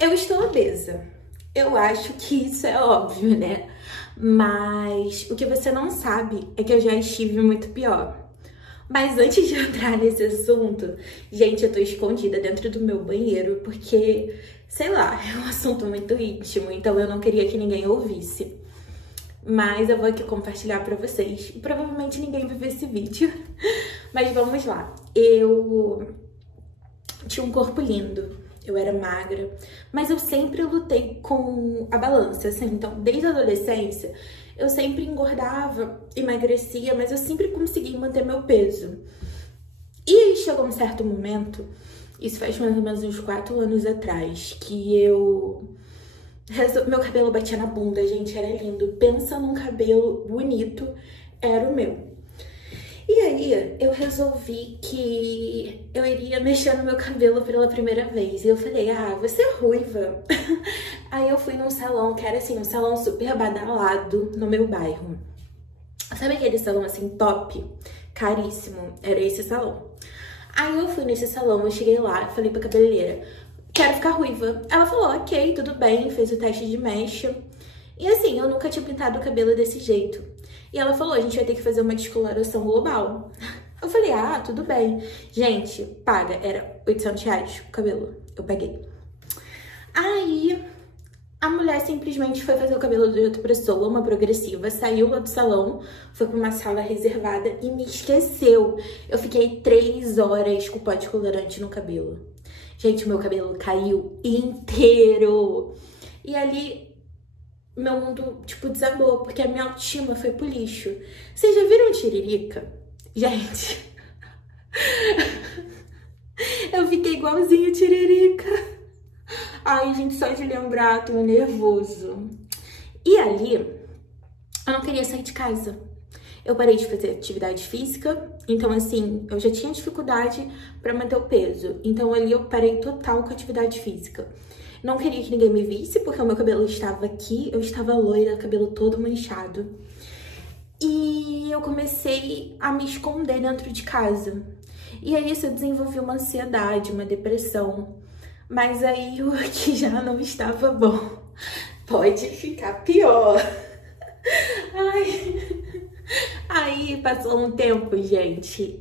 Eu estou obesa. Eu acho que isso é óbvio, né? Mas o que você não sabe é que eu já estive muito pior. Mas antes de entrar nesse assunto, gente, eu tô escondida dentro do meu banheiro porque, sei lá, é um assunto muito íntimo, então eu não queria que ninguém ouvisse. Mas eu vou aqui compartilhar pra vocês. E provavelmente ninguém vai ver esse vídeo. Mas vamos lá. Eu tinha um corpo lindo. Eu era magra. Mas eu sempre lutei com a balança, assim. Então, desde a adolescência, eu sempre engordava, emagrecia, mas eu sempre consegui manter meu peso. E aí chegou um certo momento, isso faz mais ou menos uns 4 anos atrás, que meu cabelo batia na bunda, gente, era lindo. Pensa num cabelo bonito, era o meu. E aí, eu resolvi que eu iria mexer no meu cabelo pela primeira vez. E eu falei, você é ruiva. Aí eu fui num salão, que era assim, um salão super badalado no meu bairro. Sabe aquele salão assim, top? Caríssimo. Era esse salão. Aí eu fui nesse salão, eu cheguei lá, falei pra cabeleireira, quero ficar ruiva. Ela falou, ok, tudo bem, fez o teste de mecha. E assim, eu nunca tinha pintado o cabelo desse jeito. E ela falou, a gente vai ter que fazer uma descoloração global. Eu falei, tudo bem. Gente, paga, era R$800 o cabelo. Eu paguei. Aí, a mulher simplesmente foi fazer o cabelo de outra pessoa, uma progressiva, saiu lá do salão, foi pra uma sala reservada e me esqueceu. Eu fiquei 3 horas com pó descolorante no cabelo. Gente, meu cabelo caiu inteiro. E ali, meu mundo, tipo, desabou, porque a minha autoestima foi pro lixo. Vocês já viram Tiririca? Gente, eu fiquei igualzinho Tiririca. Ai, gente, só de lembrar, tô nervoso. E ali, eu não queria sair de casa. Eu parei de fazer atividade física, então assim, eu já tinha dificuldade pra manter o peso. Então ali eu parei total com a atividade física. Não queria que ninguém me visse, porque o meu cabelo estava aqui, eu estava loira, cabelo todo manchado. E eu comecei a me esconder dentro de casa. E aí isso eu desenvolvi uma ansiedade, uma depressão. Mas aí o que já não estava bom pode ficar pior. Ai. Aí passou um tempo, gente,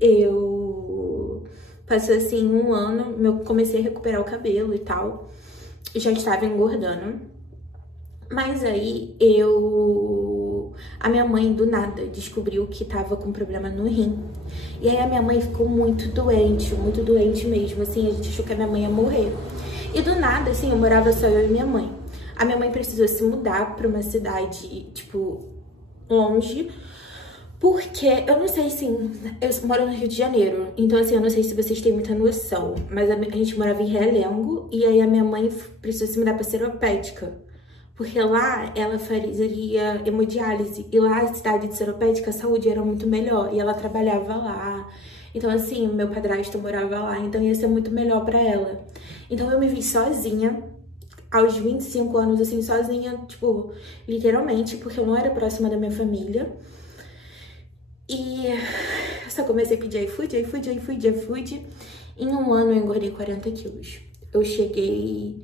passou assim 1 ano, eu comecei a recuperar o cabelo e tal. Já estava engordando, mas aí a minha mãe do nada descobriu que tava com problema no rim. E aí a minha mãe ficou muito doente mesmo, assim, a gente achou que a minha mãe ia morrer. E do nada, assim, eu morava só eu e minha mãe. A minha mãe precisou se mudar pra uma cidade, tipo, longe, porque, eu não sei, assim, eu moro no Rio de Janeiro, então, assim, eu não sei se vocês têm muita noção, mas a gente morava em Realengo, e aí a minha mãe precisou se mudar pra Seropédica, porque lá ela fazia hemodiálise, e lá a cidade de Seropédica, a saúde era muito melhor, e ela trabalhava lá. Então, assim, meu padrasto morava lá, então ia ser muito melhor pra ela. Então, eu me vi sozinha, aos 25 anos, assim, sozinha, tipo, literalmente, porque eu não era próxima da minha família. E eu só comecei a pedir iFood. Em 1 ano eu engordei 40 quilos. Eu cheguei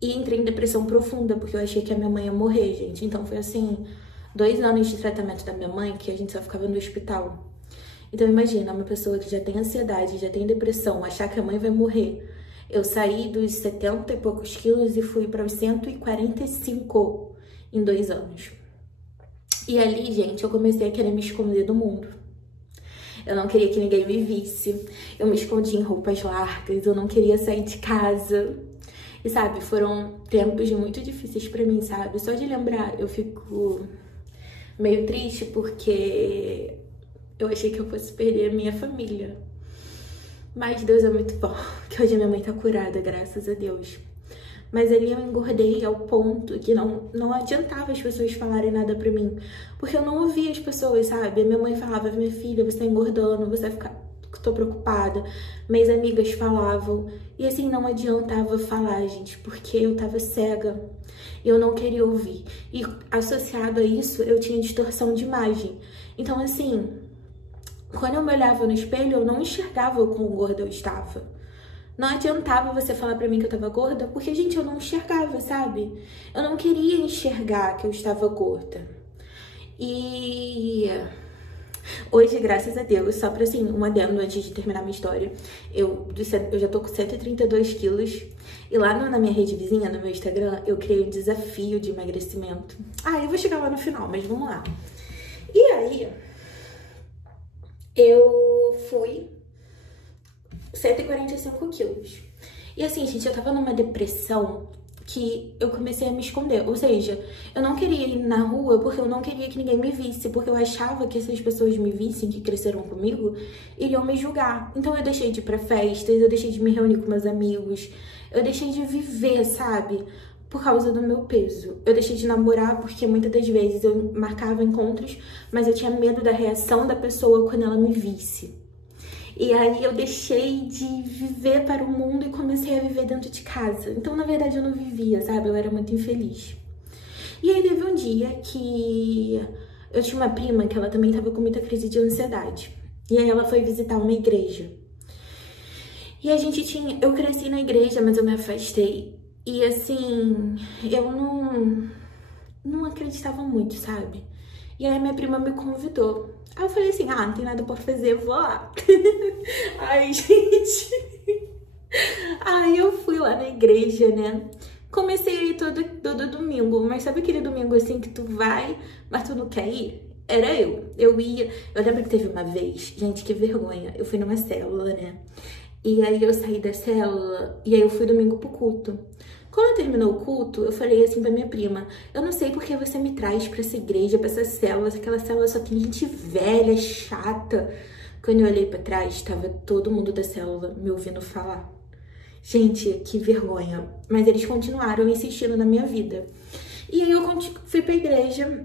e entrei em depressão profunda, porque eu achei que a minha mãe ia morrer, gente. Então foi assim, 2 anos de tratamento da minha mãe, que a gente só ficava no hospital. Então imagina, uma pessoa que já tem ansiedade, já tem depressão, achar que a mãe vai morrer. Eu saí dos 70 e poucos quilos e fui para os 145 em 2 anos. E ali, gente, eu comecei a querer me esconder do mundo. Eu não queria que ninguém me visse. Eu me escondi em roupas largas, eu não queria sair de casa. E, sabe, foram tempos muito difíceis pra mim, sabe? Só de lembrar, eu fico meio triste porque eu achei que eu fosse perder a minha família. Mas Deus é muito bom, que hoje a minha mãe tá curada, graças a Deus. Mas ali eu engordei ao ponto que não adiantava as pessoas falarem nada pra mim. Porque eu não ouvia as pessoas, sabe? A minha mãe falava, minha filha, você tá engordando, você vai ficar... Tô preocupada. Minhas amigas falavam. E assim, não adiantava falar, gente, porque eu tava cega. Eu não queria ouvir. E associado a isso, eu tinha distorção de imagem. Então, assim, quando eu me olhava no espelho, eu não enxergava o quão gorda eu estava. Não adiantava você falar pra mim que eu tava gorda, porque, gente, eu não enxergava, sabe? Eu não queria enxergar que eu estava gorda. E hoje, graças a Deus, só pra, assim, um adendo antes de terminar minha história, eu já tô com 132 quilos. E lá na minha rede vizinha, no meu Instagram, eu criei um desafio de emagrecimento. Ah, eu vou chegar lá no final, mas vamos lá. E aí, eu fui 145 quilos. E assim, gente, eu tava numa depressão que eu comecei a me esconder. Ou seja, eu não queria ir na rua porque eu não queria que ninguém me visse. Porque eu achava que se as pessoas me vissem, que cresceram comigo, iriam me julgar. Então eu deixei de ir pra festas, eu deixei de me reunir com meus amigos. Eu deixei de viver, sabe? Por causa do meu peso. Eu deixei de namorar porque muitas das vezes eu marcava encontros, mas eu tinha medo da reação da pessoa quando ela me visse. E aí eu deixei de viver para o mundo e comecei a viver dentro de casa. Então, na verdade, eu não vivia, sabe? Eu era muito infeliz. E aí teve um dia que eu tinha uma prima que ela também estava com muita crise de ansiedade. E aí ela foi visitar uma igreja. E a gente tinha... Eu cresci na igreja, mas eu me afastei. E assim, eu não acreditava muito, sabe? E aí minha prima me convidou. Aí eu falei assim, não tem nada pra fazer, vou lá. Ai, gente. Aí eu fui lá na igreja, né? Comecei a ir todo domingo, mas sabe aquele domingo assim que tu vai, mas tu não quer ir? Era eu. Eu ia. Eu lembro que teve uma vez, gente, que vergonha. Eu fui numa célula, né? E aí eu saí da célula e aí eu fui domingo pro culto. Quando terminou o culto, eu falei assim pra minha prima, eu não sei porque você me traz pra essa igreja, pra essa célula, aquela célula só tem gente velha, chata. Quando eu olhei pra trás, tava todo mundo da célula me ouvindo falar. Gente, que vergonha. Mas eles continuaram insistindo na minha vida. E aí eu fui pra igreja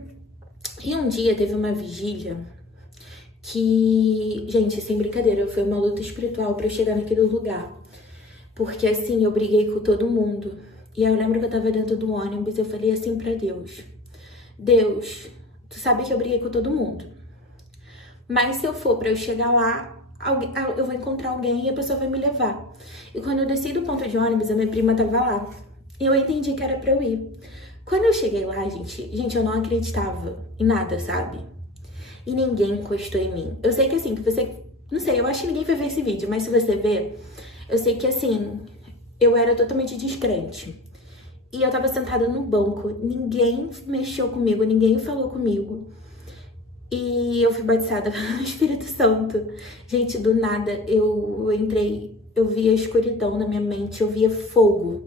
e um dia teve uma vigília que, gente, sem brincadeira, foi uma luta espiritual pra eu chegar naquele lugar. Porque assim, eu briguei com todo mundo. E aí eu lembro que eu tava dentro do ônibus e eu falei assim pra Deus. Deus, tu sabe que eu briguei com todo mundo. Mas se eu for pra eu chegar lá, eu vou encontrar alguém e a pessoa vai me levar. E quando eu desci do ponto de ônibus, a minha prima tava lá. E eu entendi que era pra eu ir. Quando eu cheguei lá, gente, eu não acreditava em nada, sabe? E ninguém encostou em mim. Eu sei que assim, que você... Não sei, eu acho que ninguém vai ver esse vídeo, mas se você ver, eu sei que assim, eu era totalmente descrente. E eu tava sentada no banco, ninguém mexeu comigo, ninguém falou comigo. E eu fui batizada no Espírito Santo. Gente, do nada eu entrei, eu via escuridão na minha mente, eu via fogo.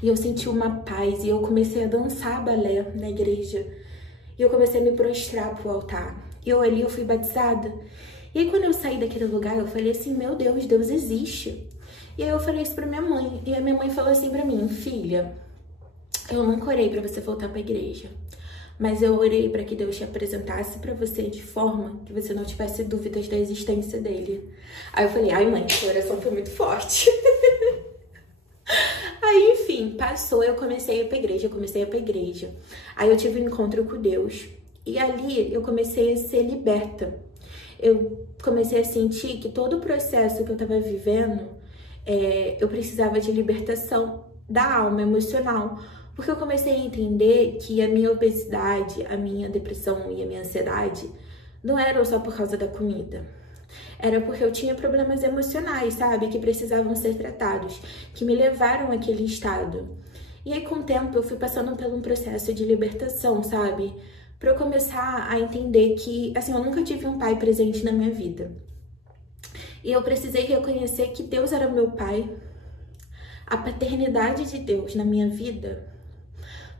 E eu senti uma paz e eu comecei a dançar balé na igreja. E eu comecei a me prostrar pro altar. E eu ali, eu fui batizada. E aí quando eu saí daquele lugar, eu falei assim, meu Deus, Deus existe. E aí eu falei isso pra minha mãe. E a minha mãe falou assim pra mim, filha, eu nunca orei pra você voltar pra igreja. Mas eu orei pra que Deus te apresentasse pra você de forma que você não tivesse dúvidas da existência dele. Aí eu falei, ai mãe, essa oração foi muito forte. Aí, enfim, passou, eu comecei a ir pra igreja, Aí eu tive um encontro com Deus. E ali eu comecei a ser liberta. Eu comecei a sentir que todo o processo que eu tava vivendo, eu precisava de libertação da alma emocional. Porque eu comecei a entender que a minha obesidade, a minha depressão e a minha ansiedade não eram só por causa da comida. Era porque eu tinha problemas emocionais, sabe? Que precisavam ser tratados, que me levaram àquele estado. E aí, com o tempo, eu fui passando por um processo de libertação, sabe? Pra eu começar a entender que, assim, eu nunca tive um pai presente na minha vida. E eu precisei reconhecer que Deus era meu pai, a paternidade de Deus na minha vida,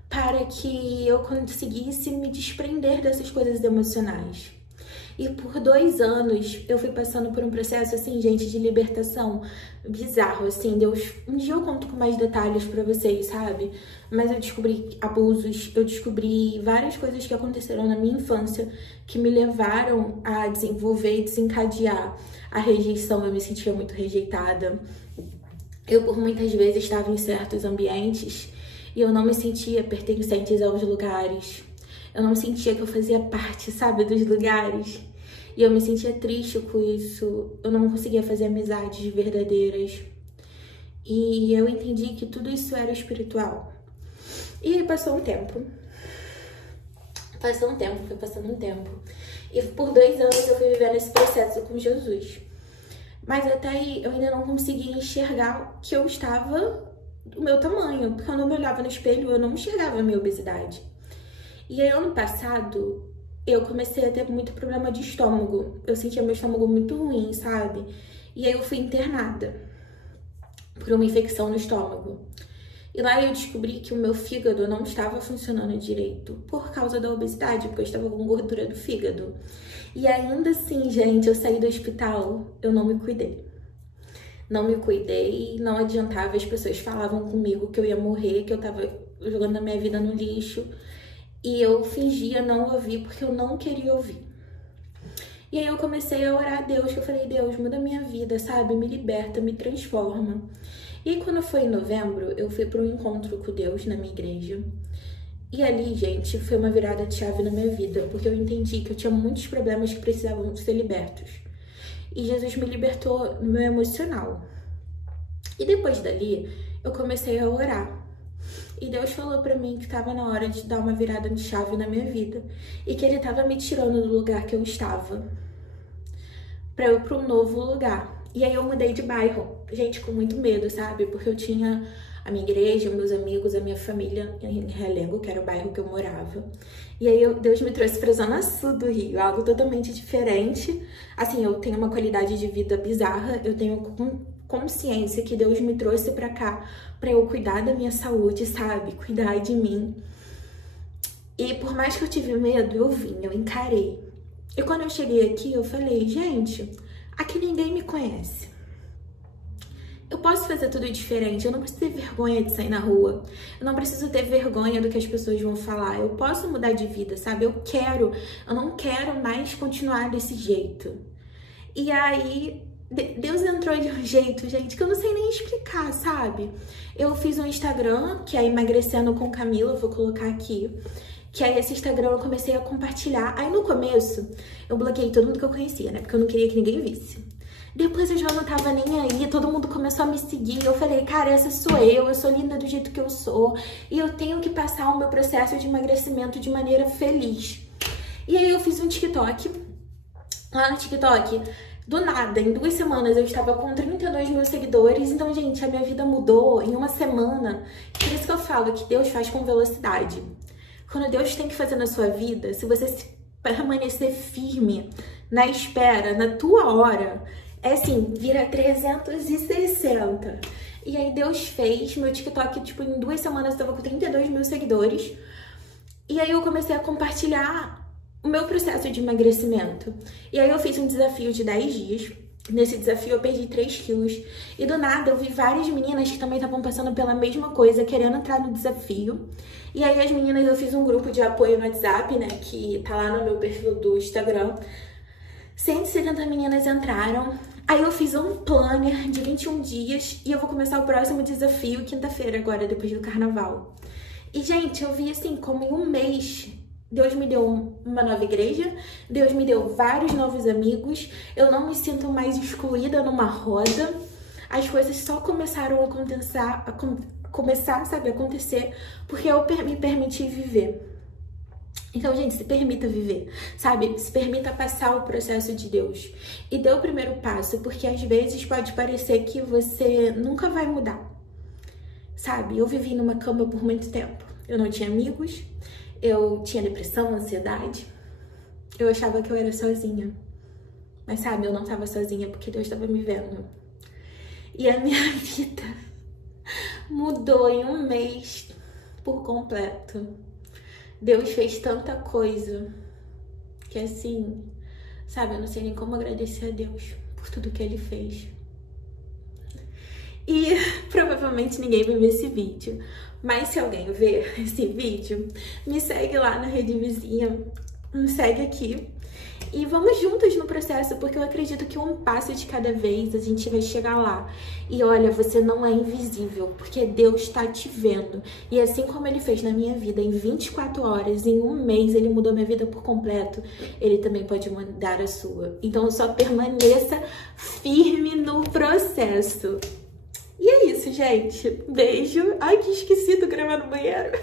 para que eu conseguisse me desprender dessas coisas emocionais. E por 2 anos eu fui passando por um processo, assim, gente, de libertação bizarro, assim. Deus, um dia eu conto com mais detalhes pra vocês, sabe? Mas eu descobri abusos, eu descobri várias coisas que aconteceram na minha infância que me levaram a desenvolver e desencadear a rejeição. Eu me sentia muito rejeitada. Eu, por muitas vezes, estava em certos ambientes e eu não me sentia pertencente aos lugares. Eu não sentia que eu fazia parte, sabe, dos lugares. E eu me sentia triste com isso. Eu não conseguia fazer amizades verdadeiras. E eu entendi que tudo isso era espiritual. E aí passou um tempo. Foi passando um tempo. E por 2 anos eu fui vivendo esse processo com Jesus. Mas até aí eu ainda não conseguia enxergar que eu estava do meu tamanho. Porque quando eu me olhava no espelho, eu não enxergava a minha obesidade. E aí ano passado, eu comecei a ter muito problema de estômago. Eu sentia meu estômago muito ruim, sabe? E aí eu fui internada por uma infecção no estômago. E lá eu descobri que o meu fígado não estava funcionando direito por causa da obesidade, porque eu estava com gordura do fígado. E ainda assim, gente, eu saí do hospital, eu não me cuidei. Não me cuidei, não adiantava, as pessoas falavam comigo que eu ia morrer, que eu tava jogando a minha vida no lixo. E eu fingia não ouvir, porque eu não queria ouvir. E aí eu comecei a orar a Deus, que eu falei, Deus, muda a minha vida, sabe? Me liberta, me transforma. E aí, quando foi em novembro, eu fui para um encontro com Deus na minha igreja. E ali, gente, foi uma virada de chave na minha vida, porque eu entendi que eu tinha muitos problemas que precisavam ser libertos. E Jesus me libertou no meu emocional. E depois dali, eu comecei a orar. E Deus falou pra mim que estava na hora de dar uma virada de chave na minha vida. E que Ele estava me tirando do lugar que eu estava pra eu ir pra um novo lugar. E aí eu mudei de bairro, gente, com muito medo, sabe? Porque eu tinha a minha igreja, meus amigos, a minha família em Realengo, que era o bairro que eu morava. E aí Deus me trouxe pra Zona Sul do Rio, algo totalmente diferente. Assim, eu tenho uma qualidade de vida bizarra, eu tenho consciência que Deus me trouxe pra cá pra eu cuidar da minha saúde, sabe? Cuidar de mim. E por mais que eu tive medo, eu vim, eu encarei. E quando eu cheguei aqui, eu falei, gente, aqui ninguém me conhece. Eu posso fazer tudo diferente, eu não preciso ter vergonha de sair na rua. Eu não preciso ter vergonha do que as pessoas vão falar. Eu posso mudar de vida, sabe? Eu não quero mais continuar desse jeito. E aí, Deus entrou de um jeito, gente, que eu não sei nem explicar, sabe? Eu fiz um Instagram, que é Emagrecendo com Camila, vou colocar aqui. Que aí esse Instagram eu comecei a compartilhar. Aí no começo, eu bloqueei todo mundo que eu conhecia, né? Porque eu não queria que ninguém visse. Depois eu já não tava nem aí, todo mundo começou a me seguir. Eu falei, cara, essa sou eu sou linda do jeito que eu sou. E eu tenho que passar o meu processo de emagrecimento de maneira feliz. E aí eu fiz um TikTok. Lá no TikTok, do nada, em 2 semanas eu estava com 32 mil seguidores. Então, gente, a minha vida mudou em uma semana. Por isso que eu falo que Deus faz com velocidade. Quando Deus tem que fazer na sua vida, se você permanecer firme na espera, na tua hora, é assim, vira 360. E aí Deus fez, meu TikTok, tipo, em 2 semanas eu tava com 32 mil seguidores. E aí eu comecei a compartilhar o meu processo de emagrecimento. E aí eu fiz um desafio de 10 dias. Nesse desafio eu perdi 3 quilos. E do nada eu vi várias meninas que também estavam passando pela mesma coisa, querendo entrar no desafio. E aí as meninas, eu fiz um grupo de apoio no WhatsApp, né, que tá lá no meu perfil do Instagram. 170 meninas entraram. Aí eu fiz um planner de 21 dias e eu vou começar o próximo desafio quinta-feira agora, depois do carnaval. E, gente, eu vi assim, como em um mês, Deus me deu uma nova igreja, Deus me deu vários novos amigos, eu não me sinto mais excluída numa roda. As coisas só começaram a acontecer porque eu me permiti viver. Então, gente, se permita viver, sabe? Se permita passar o processo de Deus. E dê o primeiro passo, porque às vezes pode parecer que você nunca vai mudar, sabe? Eu vivi numa cama por muito tempo. Eu não tinha amigos, eu tinha depressão, ansiedade. Eu achava que eu era sozinha. Mas, sabe, eu não estava sozinha porque Deus estava me vendo. E a minha vida mudou em um mês por completo. Deus fez tanta coisa que assim, sabe, eu não sei nem como agradecer a Deus por tudo que Ele fez. E provavelmente ninguém vai ver esse vídeo, mas se alguém ver esse vídeo, me segue lá na Rede Vizinha, me segue aqui. E vamos juntos no processo, porque eu acredito que um passo de cada vez a gente vai chegar lá. E olha, você não é invisível, porque Deus está te vendo. E assim como Ele fez na minha vida, em 24 horas, em um mês, Ele mudou minha vida por completo, Ele também pode mudar a sua. Então só permaneça firme no processo. E é isso, gente. Beijo. Ai, que esqueci de gravar no banheiro.